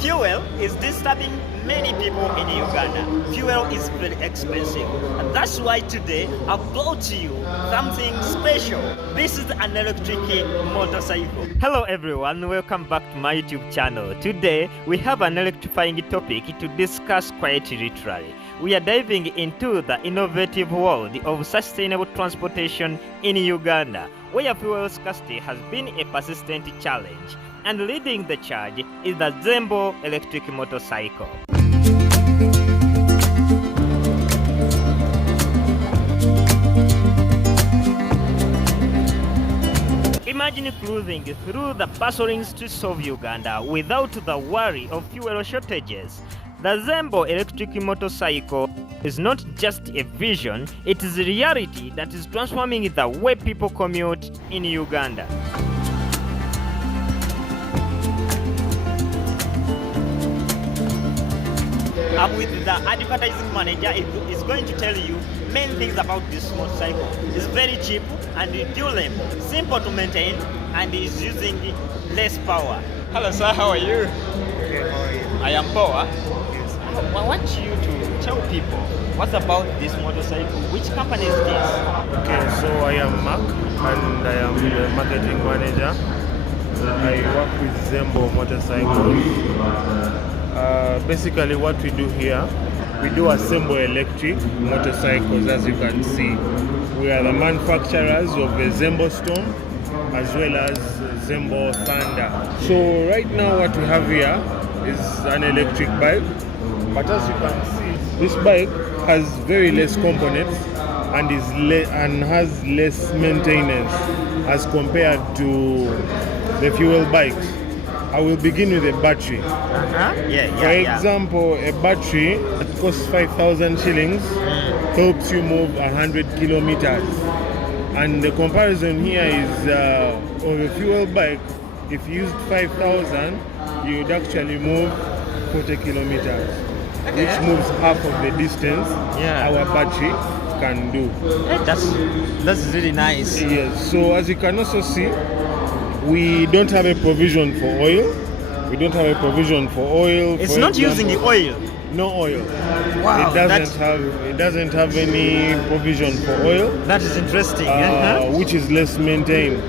Fuel is disturbing many people in Uganda. Fuel is very expensive. And that's why today I brought to you something special. This is an electric motorcycle. Hello everyone, welcome back to my YouTube channel. Today we have an electrifying topic to discuss quite literally. We are diving into the innovative world of sustainable transportation in Uganda, where fuel scarcity has been a persistent challenge. And leading the charge is the Zembo electric motorcycle. Imagine cruising through the bustling streets of Uganda without the worry of fuel shortages. The Zembo electric motorcycle is not just a vision, it is a reality that is transforming the way people commute in Uganda. I'm with the advertising manager. Is going to tell you many things about this motorcycle. It's very cheap and durable, simple to maintain, and is using less power. Hello sir, how are you? Okay, how are you? I am Power. Yes. I want you to tell people what's about this motorcycle. Which company is this? Okay, so I am Mark and I am the marketing manager. I work with Zembo motorcycles. Basically what we do here, we do assemble electric motorcycles. As you can see, we are the manufacturers of the Zembo Storm as well as Zembo Thunder. So right now what we have here is an electric bike, but as you can see, this bike has very less components and has less maintenance as compared to the fuel bikes. I will begin with a battery. For example, a battery that costs 5,000 shillings helps you move 100 kilometers. And the comparison here is of a fuel bike, if you used 5,000, you would actually move 40 kilometers, which moves half of the distance our battery can do. That's really nice. Yes, so as you can also see, we don't have a provision for oil. We don't have a provision for oil. It's not using the oil. No oil. Wow. It doesn't have any provision for oil. That is interesting. Which is less maintained.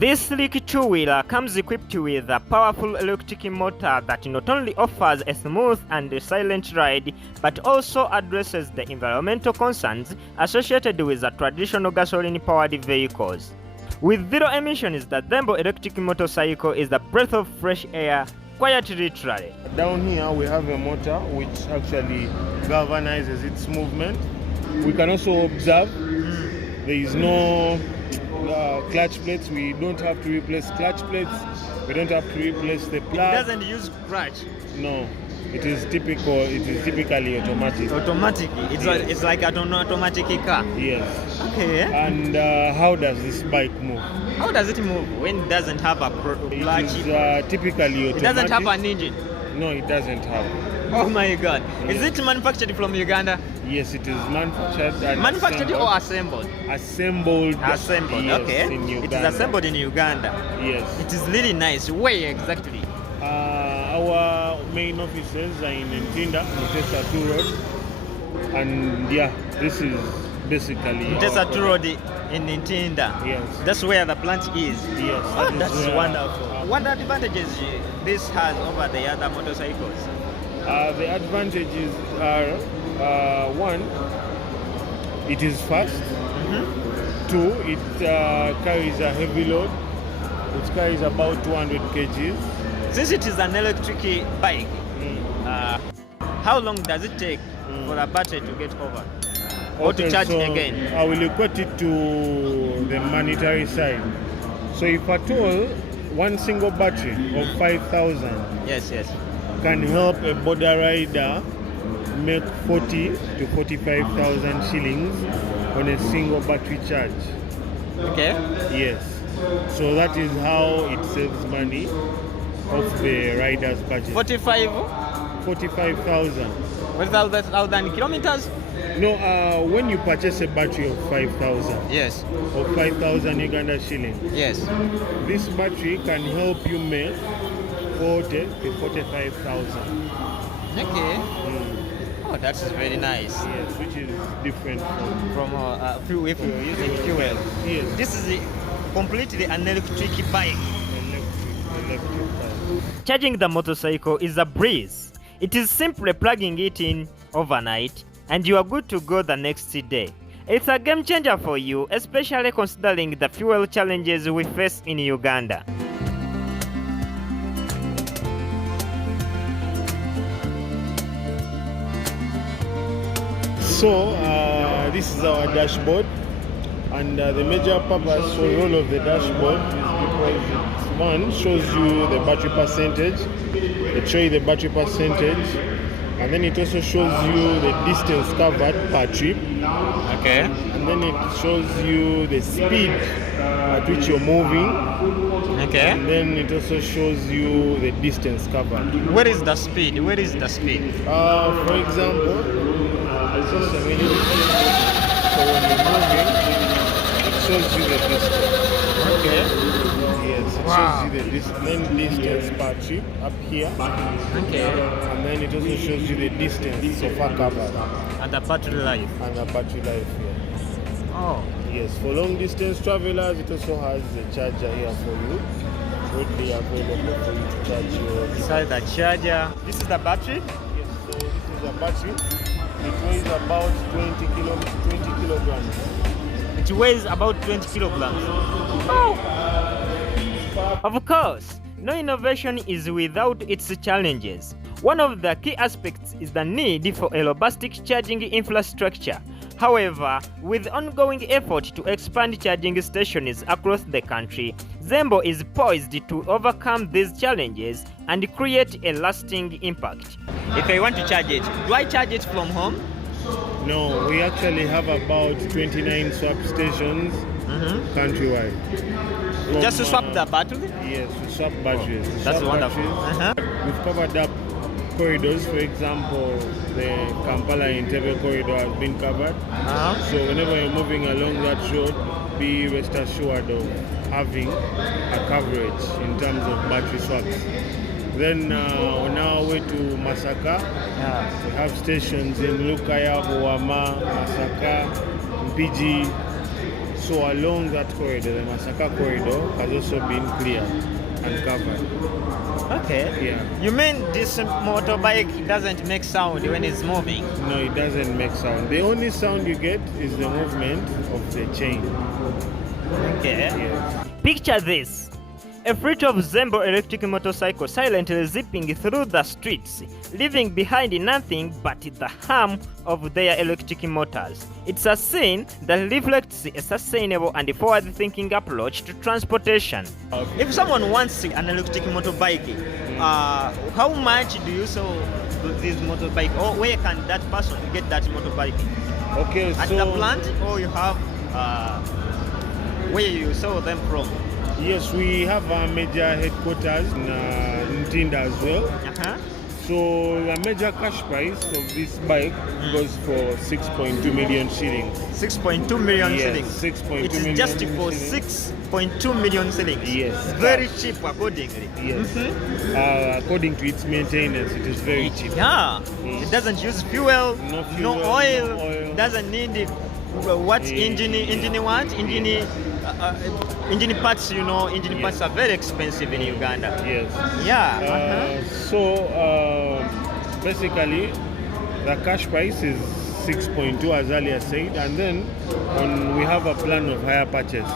This sleek two-wheeler comes equipped with a powerful electric motor that not only offers a smooth and silent ride, but also addresses the environmental concerns associated with the traditional gasoline-powered vehicles. With zero emissions, the Zembo electric motorcycle is a breath of fresh air, quite literally. Down here we have a motor which actually galvanizes its movement. We can also observe there is no clutch plates. We don't have to replace clutch plates. We don't have to replace the plug. It doesn't use clutch. No, it is typical. It is typically automatic. Automatic. It's like an automatic car. Yes. Okay. And how does this bike move? How does it move when it doesn't have a clutch? It is typically automatic. It doesn't have an engine. No, it doesn't have. Oh my God! Is it manufactured from Uganda? Yes, it is manufactured. And manufactured or assembled? Assembled. Assembled. Yes, okay. In Uganda. It is assembled in Uganda. Yes. It is really nice. Where exactly? Our main offices are in Ntinda, Road, and this is basically. Road in Ntinda. Yes. That's where the plant is. Yes. Oh, that's wonderful. What advantages this has over the other motorcycles? The advantages are one, it is fast. Two, it carries a heavy load. It carries about 200 kgs. Since it is an electric bike, how long does it take for the battery to get over? Or to charge again? I will equate it to the monetary side. So if at all, one single battery of 5,000 can help a border rider make 40 to 45,000 shillings on a single battery charge. Okay. Yes. So that is how it saves money of the rider's budget. 45,000. 45,000. 1,000 kilometers No, when you purchase a battery of 5,000 Yes. or 5,000 Uganda shilling, Yes. this battery can help you make 40 to 45,000. Okay. Oh, that's very nice. Yes, which is different From fuel, if you're using fuel. yes, This is completely an electric bike. electric bike. Charging the motorcycle is a breeze. It is simply plugging it in overnight and you are good to go the next day. It's a game changer for you, especially considering the fuel challenges we face in Uganda. So this is our dashboard, and the major purpose or role of the dashboard is because one shows you the battery percentage, it shows you the battery percentage, and then it also shows you the distance covered per trip. Okay. And then it shows you the speed at which you're moving. Okay. And then it also shows you the distance covered. Where is the speed? Where is the speed? For example, it's just a minute. So when you're moving, it shows you the distance. Okay. Yes, it Wow. shows you the distance per trip up here. Okay. And then it also shows you the distance so far covered And the battery life. and the battery life here. Oh. Yes, for long distance travelers, it also has the charger here for you. Readily available for you to charge your. Inside the charger. This is the battery? Yes, so this is a battery. It weighs about 20 kilograms. It weighs about 20 kilograms. Oh. Of course, no innovation is without its challenges. One of the key aspects is the need for a robust charging infrastructure. However, with ongoing effort to expand charging stations across the country, Zembo is poised to overcome these challenges and create a lasting impact. If I want to charge it, do I charge it from home? No, we actually have about 29 swap stations countrywide. Just to swap the battery? Yes, we swap batteries. We That's swap wonderful. batteries. We've covered up corridors. For example, the Kampala Entebbe corridor has been covered. So whenever you're moving along that road, be rest assured of having a coverage in terms of battery swaps. Then on our way to Masaka, we have stations in Lukaya, Boama, Masaka, Mpiji. So along that corridor, the Masaka corridor has also been cleared and covered. Okay. Yeah. You mean this motorbike doesn't make sound when it's moving? No, it doesn't make sound. The only sound you get is the movement of the chain. Okay. Yes. Picture this. A fleet of Zembo electric motorcycles silently zipping through the streets, leaving behind nothing but the hum of their electric motors. It's a scene that reflects a sustainable and forward-thinking approach to transportation. If someone wants an electric motorbike, how much do you sell this motorbike, or where can that person get that motorbike? Okay, At so the plant, or you have where you sell them from? yes, we have our major headquarters in Ntinda as well. So the major cash price of this bike goes for 6.2 million shillings. 6.2 million Yes, shillings. 6.2 It is million just for shillings. 6.2 million shillings. Yes. Very cheap accordingly. Yes. According to its maintenance, it is very cheap. Yeah. Mm. It doesn't use fuel, No fuel, no oil, no oil. doesn't need what engine what? Engine parts, engine Yes. parts are very expensive in Uganda. Yes. Yeah. So basically, the cash price is 6.2 as earlier said, and then we have a plan of hire purchase.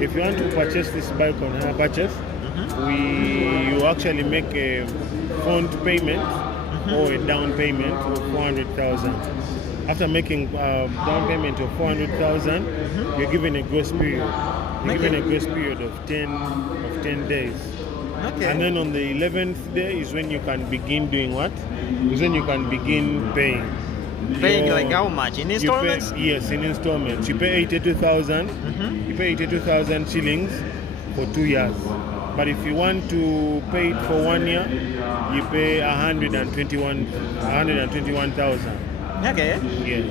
If you want to purchase this bike on hire purchase, you actually make a front payment or a down payment of 400,000. After making down payment of 400,000, you're given a grace period. You're given a grace period of 10 days. Okay. And then on the 11th day is when you can begin doing what? Is when you can begin paying. Paying Your- like how much? In you installments? Pay, yes, in installments. You pay 82,000. You pay 82,000 shillings for 2 years. But if you want to pay it for 1 year, you pay 121,000. Okay. Yes.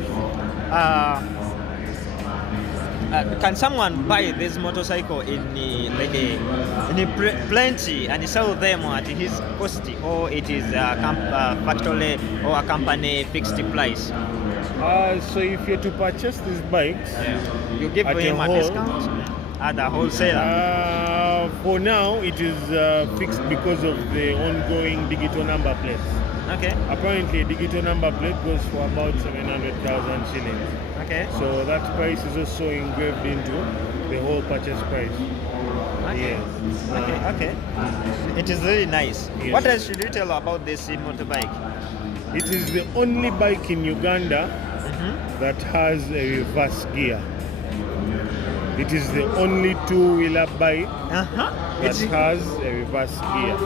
can someone buy this motorcycle in plenty and sell them at his cost, or it is a factory or a company fixed price? So if you're to purchase these bikes, you give him a discount at the wholesaler? For now, it is fixed because of the ongoing digital number plates. Okay. Apparently, a digital number plate goes for about 700,000 shillings. Okay. So that price is also engraved into the whole purchase price. Okay. Yes. Okay. It is really nice. Yes. What else should you tell about this motorbike? It is the only bike in Uganda that has a reverse gear. It is the only two-wheeler bike that has a reverse gear.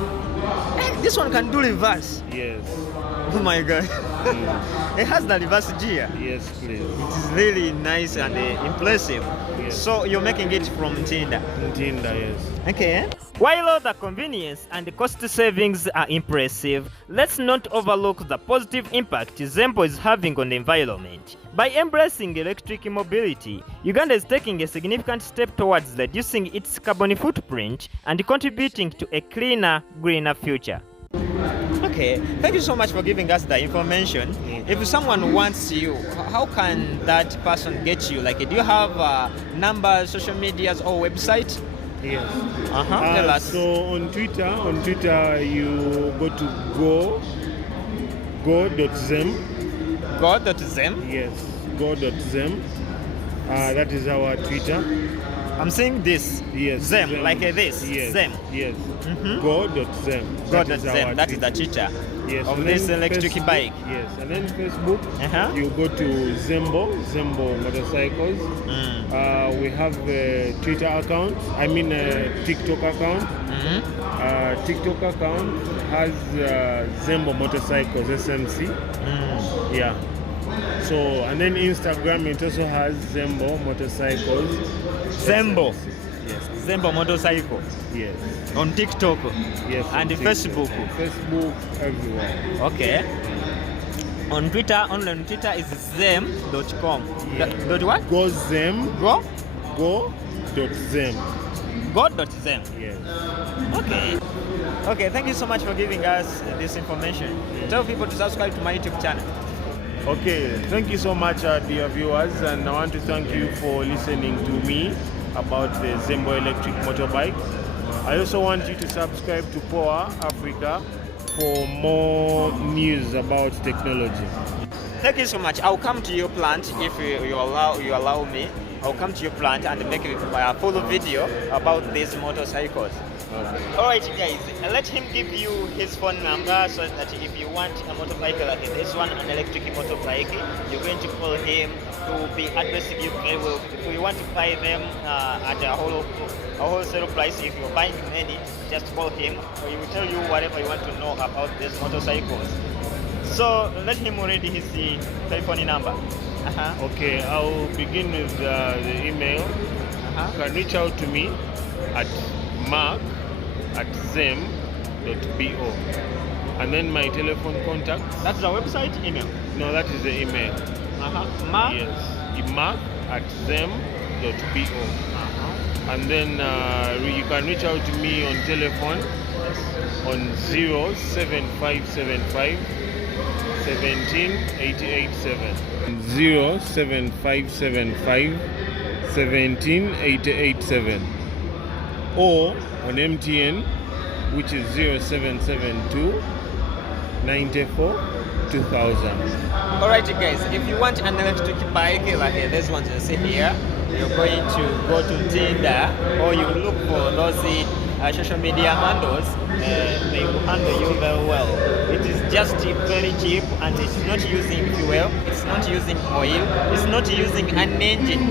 This one can do reverse. Yes. Oh my god. It has the reverse gear. Yes, please. It is really nice and impressive. Yes. So you're making it from ntinda? Ntinda, yes. Okay. While all the convenience and the cost savings are impressive, let's not overlook the positive impact Zembo is having on the environment. By embracing electric mobility, Uganda is taking a significant step towards reducing its carbon footprint and contributing to a cleaner, greener future. Okay, thank you so much for giving us the information. If someone wants you, how can that person get you? Like, do you have numbers, social medias, or website? Yes. Tell us. So on Twitter you go to go.zem. Go.zem? Yes, go.zem. That is our Twitter. I'm saying this. Yes. Zem, like this. Yes. Zem. Yes. Go.zem. Go.zem. That is the Twitter of this electric bike. Yes. And then Facebook, you go to Zembo Motorcycles. We have a Twitter account. I mean a TikTok account. TikTok account has Zembo Motorcycles SMC. Yeah. So, and then Instagram, it also has Zembo Motorcycles. Zembo. Yes. Zembo Motorcycle. Yes. On TikTok. Yes. And Facebook. Facebook everywhere. Okay. On Twitter, only on Twitter is zem.com. Yeah. Dot what? Go Zem. Go? Go.zem. Go.zem. Yes. Okay. Okay, thank you so much for giving us this information. Tell people to subscribe to my YouTube channel. Okay, thank you so much, dear viewers, and I want to thank you for listening to me about the Zembo electric motorbike. I also want you to subscribe to Power Africa for more news about technology. Thank you so much. I'll come to your plant if you allow me. I'll come to your plant and make a full video about these motorcycles. Alright guys, let him give you his phone number so that if you want a motorbike like this one, an electric motorbike, you're going to call him to be addressing you very well. If you want to buy them at a wholesale price, if you're buying many, just call him. He will tell you whatever you want to know about these motorcycles. So let him read his telephone number. Okay, I'll begin with the email. You can reach out to me at mark@zem.bo. And then my telephone contact. That's the website email? No, that is the email. Mark? Yes, mark@zem.bo. And then you can reach out to me on telephone on 07575 17887. 07575 17887. Or on MTN, which is 0772 94 2000. Alright guys, if you want an electric bike like this one you see here, you're going to go to ntinda, or you look for those social media handles. They will handle you very well. It is just very cheap, and it's not using fuel, it's not using oil, it's not using an engine.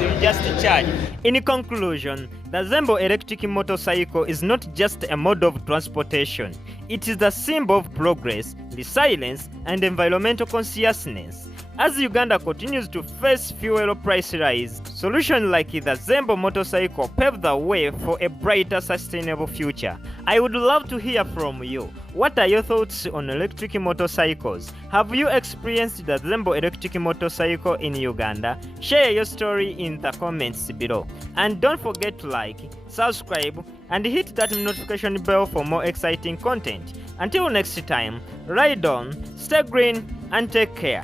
You just charge. In conclusion, the Zembo electric motorcycle is not just a mode of transportation. It is the symbol of progress, resilience, and environmental consciousness. As Uganda continues to face fuel price rise, solutions like the Zembo motorcycle pave the way for a brighter, sustainable future. I would love to hear from you. What are your thoughts on electric motorcycles? Have you experienced the Zembo electric motorcycle in Uganda? Share your story in the comments below. And don't forget to like, subscribe, and hit that notification bell for more exciting content. Until next time, ride on, stay green, and take care.